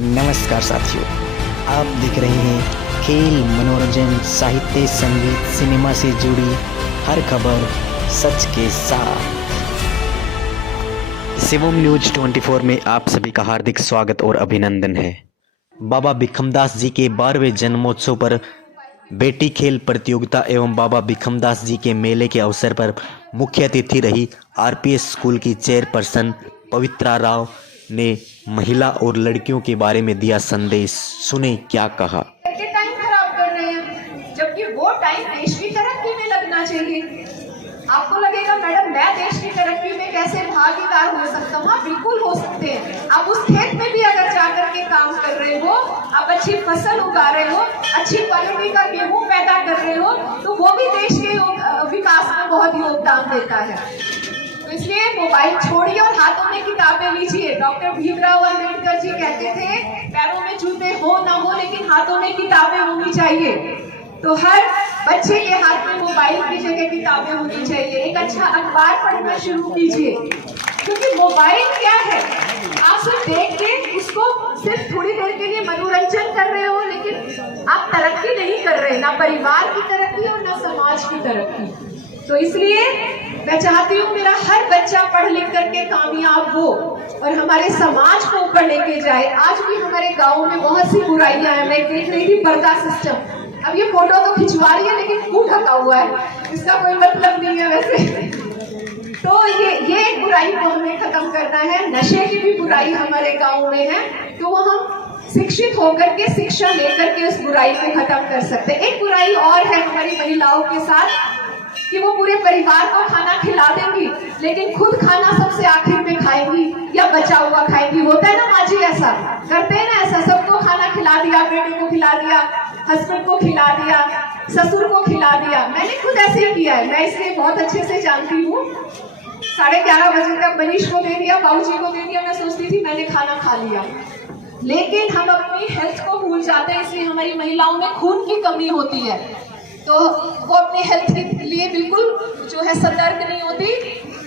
नमस्कार साथियों, आप देख रहे हैं खेल, मनोरंजन, साहित्य, संगीत, सिनेमा से जुड़ी हर खबर सच के साथ। शिवम न्यूज 24 में आप सभी का हार्दिक स्वागत और अभिनंदन है। बाबा भिखमदास जी के 12वें जन्मोत्सव पर बेटी खेल प्रतियोगिता एवं बाबा भिखमदास जी के मेले के अवसर पर मुख्य अतिथि रही आरपीएस स्कूल की चेयरपर्सन पवित्रा राव ने महिला और लड़कियों के बारे में दिया संदेश। सुने क्या कहा। टाइम खराब कर रहे हैं, जबकि वो टाइम देश की तरक्की में लगना चाहिए। आपको लगेगा मैडम मैं देश की तरक्की में कैसे भागीदार हो सकता हूँ? हाँ, बिल्कुल हो सकते हैं। आप उस खेत में भी अगर जाकर के काम कर रहे हो, आप अच्छी फसल उगा रहे हो, अच्छी क्वालिटी का गेहूं पैदा कर रहे हो, तो वो भी देश के विकास में बहुत योगदान देता है। तो इसलिए मोबाइल छोड़िए और हाथों में किताबें लीजिए। डॉक्टर भीमराव अंबेडकर जी कहते थे पैरों में जूते हो ना हो लेकिन हाथों में किताबें होनी चाहिए। तो हर बच्चे के हाथ में मोबाइल की जगह किताबें होनी चाहिए। एक अच्छा अखबार पढ़ना शुरू कीजिए, क्योंकि मोबाइल क्या है, आप सिर्फ देख के उसको सिर्फ थोड़ी देर के लिए मनोरंजन कर रहे हो, लेकिन आप तरक्की नहीं कर रहे, ना परिवार की तरक्की और ना समाज की तरक्की। तो इसलिए मैं चाहती हूँ मेरा हर बच्चा पढ़ लिख करके कामयाब हो और हमारे समाज को ऊपर लेके जाए। आज भी हमारे गांव में बहुत सी बुराइयां हैं। मैं देख रही थी पर्दा सिस्टम, अब ये फोटो तो खिंचवा रही है लेकिन मुंह ढका हुआ है, इसका कोई मतलब नहीं है वैसे। तो ये एक बुराई को हमें खत्म करना है। नशे की भी बुराई हमारे गाँव में है, तो वो हम शिक्षित होकर के, शिक्षा लेकर के उस बुराई को खत्म कर सकते हैं। एक बुराई और है हमारी महिलाओं के साथ कि वो पूरे परिवार को खाना खिला देंगी लेकिन खुद खाना सबसे आखिर में खाएंगी या बचा हुआ खाएंगी। होता है ना माँ जी, ऐसा करते हैं ना, ऐसा सबको खाना खिला दिया, बेटे को खिला दिया, हस्बैंड को खिला दिया, ससुर को खिला दिया। मैंने खुद ऐसे ही किया है, मैं इसलिए बहुत अच्छे से जानती हूँ। 11:30 बजे तक मनीष को दे दिया, बाबूजी को दे दिया, मैं सोचती थी मैंने खाना खा लिया। लेकिन हम अपनी हेल्थ को भूल जाते हैं, इसलिए हमारी महिलाओं में खून की कमी होती है, तो वो अपने हेल्थ के लिए बिल्कुल जो है सतर्क नहीं होती।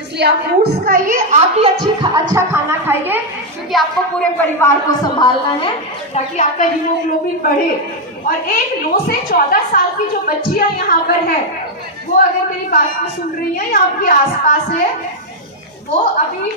इसलिए आप फ्रूट्स खाइए, आप भी अच्छा खाना खाइए, क्योंकि आपको पूरे परिवार को संभालना है ताकि आपका हीमोग्लोबिन बढ़े। और एक 9 से 14 साल की जो बच्चियां यहाँ पर है, वो अगर मेरी बात को सुन रही है या आपके आसपास है, वो अभी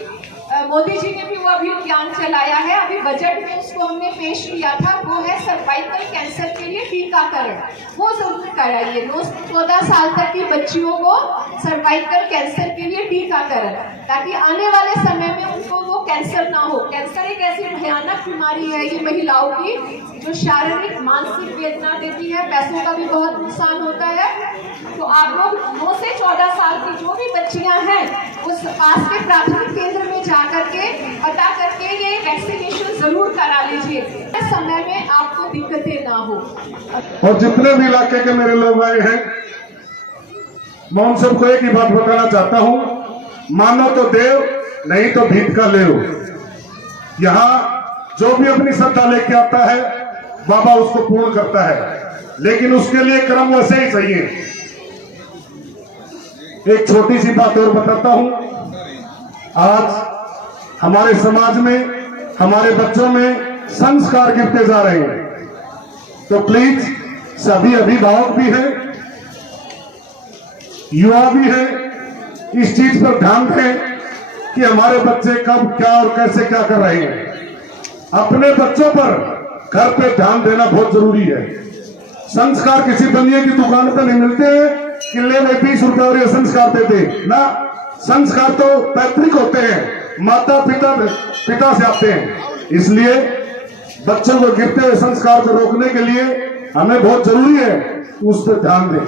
मोदी जी ने भी वो अभी अभियान चलाया है, अभी बजट में उसको हमने पेश किया था, वो है सर्वाइकल कैंसर के लिए टीकाकरण। वो जरूर कराइए, 9 से 14 साल तक की बच्चियों को सर्वाइकल कैंसर के लिए टीकाकरण, ताकि आने वाले समय में उनको वो कैंसर ना हो। कैंसर एक ऐसी भयानक बीमारी है ये महिलाओं की, जो शारीरिक मानसिक वेदना देती है, पैसों का भी बहुत नुकसान होता है। तो आप लोग 9 से 14 साल की जो भी बच्चियां हैं, उस पास के प्राथमिक केंद्र में जाकर के पता करके ये वैक्सीनेशन जरूर करा लीजिए, इस समय में आपको दिक्कतें ना हो। और जितने भी इलाके के मेरे लोग आए हैं, मैं उन सबको एक ही बात बताना चाहता हूं, मानो तो देव नहीं तो भीख का लेव। यहाँ जो भी अपनी श्रद्धा लेके आता है, बाबा उसको पूर्ण करता है, लेकिन उसके लिए क्रम वैसे ही चाहिए। एक छोटी सी बात और बताता हूं, आज हमारे समाज में, हमारे बच्चों में संस्कार गिरते जा रहे हैं, तो प्लीज सभी अभिभावक भी हैं, युवा भी हैं, इस चीज पर ध्यान दें कि हमारे बच्चे कब क्या और कैसे क्या कर रहे हैं। अपने बच्चों पर घर पे ध्यान देना बहुत जरूरी है। संस्कार किसी बनिए की दुकान पर नहीं मिलते हैं कि ले 20 रुपए और ये संस्कार देते ना। संस्कार तो पैतृक होते हैं, माता पिता से आते हैं। इसलिए बच्चों को गिरते हुए संस्कार को रोकने के लिए हमें बहुत जरूरी है उस पर ध्यान दें।